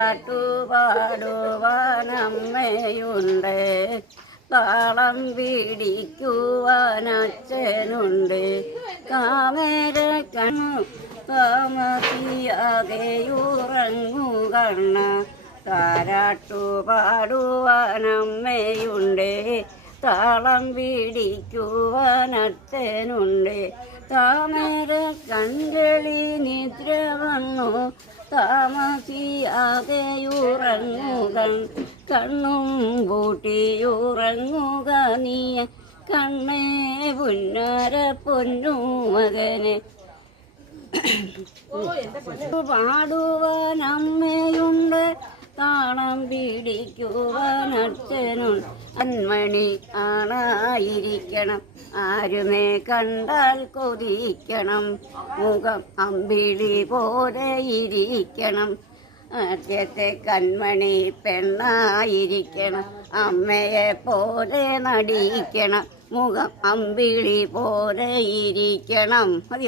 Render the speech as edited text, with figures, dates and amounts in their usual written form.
പാടുവാനമ്മയുണ്ട്, താളം പിടിക്കുവാനച്ഛനുണ്ട്. കാമര കണ്ണു താമസിയാതെയുറങ്ങുകണ്ണ, താരാട്ടു പാടുവാനമ്മയുണ്ട്, താളം പിടിക്കുവാനച്ഛനുണ്ട്. താമര കൺകളി നിദ്ര വന്നു താമസിയാതെയുറങ്ങുക, കണ്ണും പൂട്ടിയുറങ്ങുക നീ കണ്ണേ പുന്നര പൊന്നു മകനെ. പാടുവാനമ്മയുണ്ട്, താളം പിടിക്കുവാൻ അച്ഛനും. കൺമണി ആണായിരിക്കണം, ആരുമേ കണ്ടാൽ കൊതിക്കണം, മുഖം അമ്പിളി പോലെ ഇരിക്കണം. ആദ്യത്തെ കൺമണി പെണ്ണായിരിക്കണം, അമ്മയെ പോലെ നടിക്കണം, മുഖം അമ്പിളി പോലെ ഇരിക്കണം. മതിയോ?